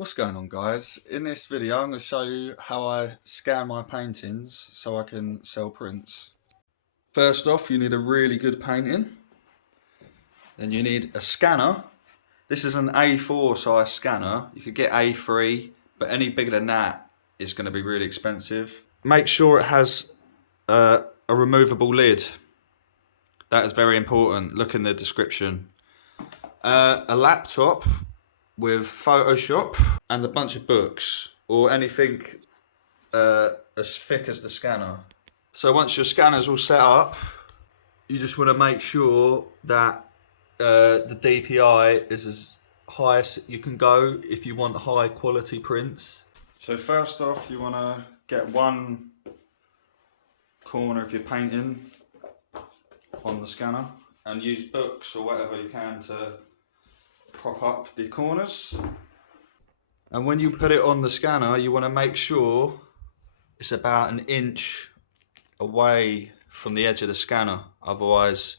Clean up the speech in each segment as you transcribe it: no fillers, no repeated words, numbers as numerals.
What's going on, guys? In this video I'm going to show you how I scan my paintings so I can sell prints. First off, you need a really good painting. Then you need a scanner. This is an A4 size scanner. You could get A3, but any bigger than that is going to be really expensive. Make sure it has a removable lid. That is very important. Look in the description. A laptop with Photoshop and a bunch of books or anything as thick as the scanner. So once your scanner's all set up, you just want to make sure that the DPI is as high as you can go if you want high quality prints. So first off, you want to get one corner of your painting on the scanner and use books or whatever you can to prop up the corners. And when you put it on the scanner, you want to make sure it's about 1 inch away from the edge of the scanner, otherwise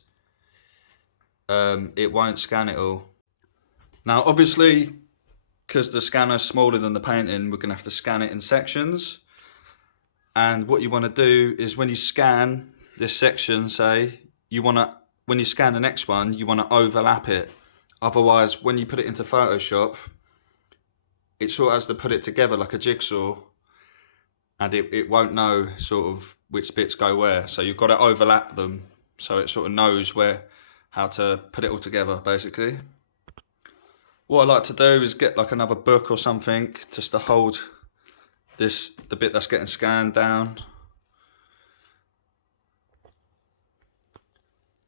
it won't scan it all. Now obviously, because the scanner is smaller than the painting, we're going to have to scan it in sections. And what you want to do is when you scan this section, when you scan the next one, you want to overlap it. Otherwise, when you put it into Photoshop, it sort of has to put it together like a jigsaw, and it won't know sort of which bits go where. So you've got to overlap them so it sort of knows how to put it all together, basically. What I like to do is get like another book or something just to hold the bit that's getting scanned down.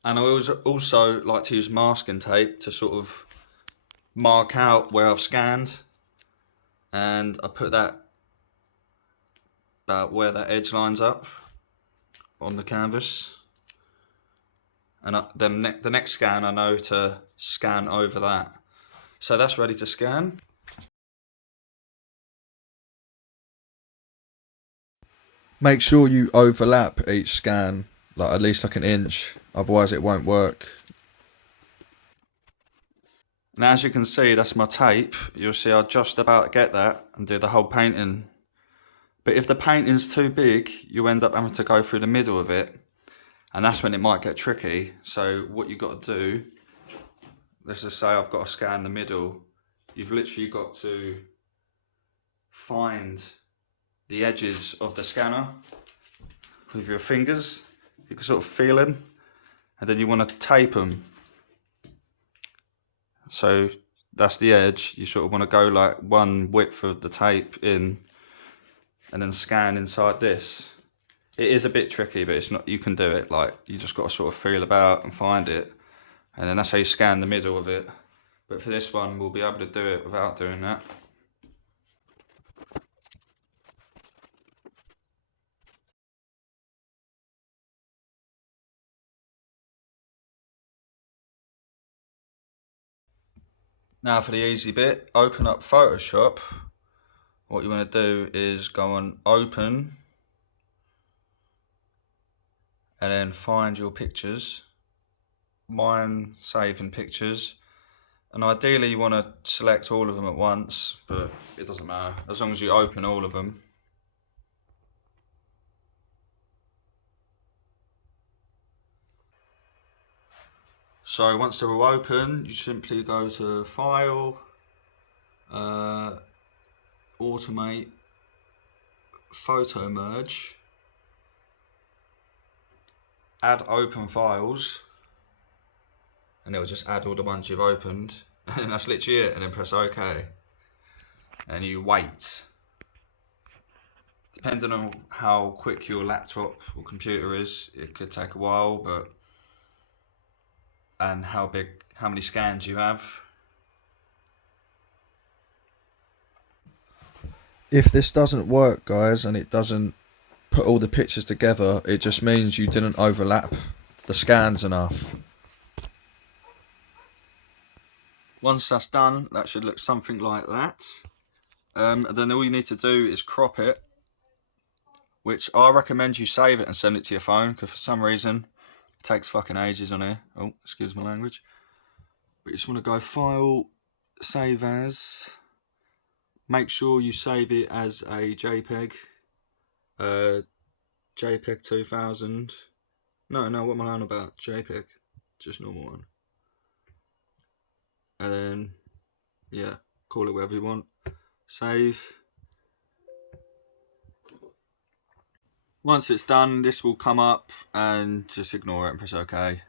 And I also like to use masking tape to sort of mark out where I've scanned, and I put that about where that edge lines up on the canvas, and then the next scan I know to scan over that. So that's ready to scan. Make sure you overlap each scan, like at least like 1 inch, otherwise it won't work. Now as you can see, that's my tape. You'll see I just about get that and do the whole painting. But if the painting's too big, you end up having to go through the middle of it, and that's when it might get tricky. So what you've got to do, let's just say I've got to scan the middle. You've literally got to find the edges of the scanner with your fingers. You can sort of feel them, and then you want to tape them. So that's the edge. You sort of want to go like one width of the tape in, and then scan inside this. It is a bit tricky, but it's not. You can do it. Like, you just got to sort of feel about and find it, and then that's how you scan the middle of it. But for this one, we'll be able to do it without doing that. Now for the easy bit, open up Photoshop. What you want to do is go on open, and then find your pictures. Mine save in pictures, and ideally you want to select all of them at once, but it doesn't matter as long as you open all of them. So once they're all open, you simply go to File, Automate, Photo Merge, add open files, and it will just add all the ones you've opened, and that's literally it, and then press OK. And you wait. Depending on how quick your laptop or computer is, it could take a while, and how many scans you have. If this doesn't work, guys, and it doesn't put all the pictures together, it just means you didn't overlap the scans enough. Once that's done, that should look something like that. And then all you need to do is crop it, which I recommend you save it and send it to your phone, because for some reason it takes fucking ages on here. Oh, excuse my language. But you just want to go File, Save As, Make sure you save it as a JPEG. JPEG 2000. No, what am I on about? JPEG. Just normal one. And then, yeah, call it whatever you want. Save. Once it's done, this will come up, and just ignore it and press OK.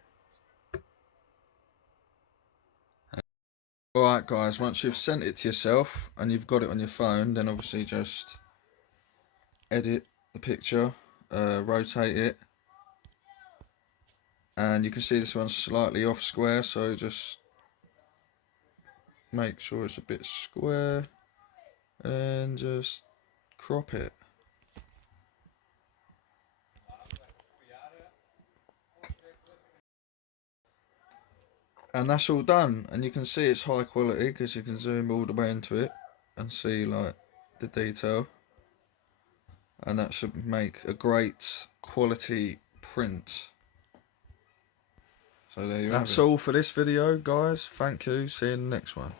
Alright guys, once you've sent it to yourself and you've got it on your phone, then obviously just edit the picture, rotate it, and you can see this one's slightly off square, so just make sure it's a bit square and just crop it. And that's all done, and you can see it's high quality because you can zoom all the way into it and see like the detail, and that should make a great quality print. So there you have it. That's all for this video guys, thank you, see you in the next one.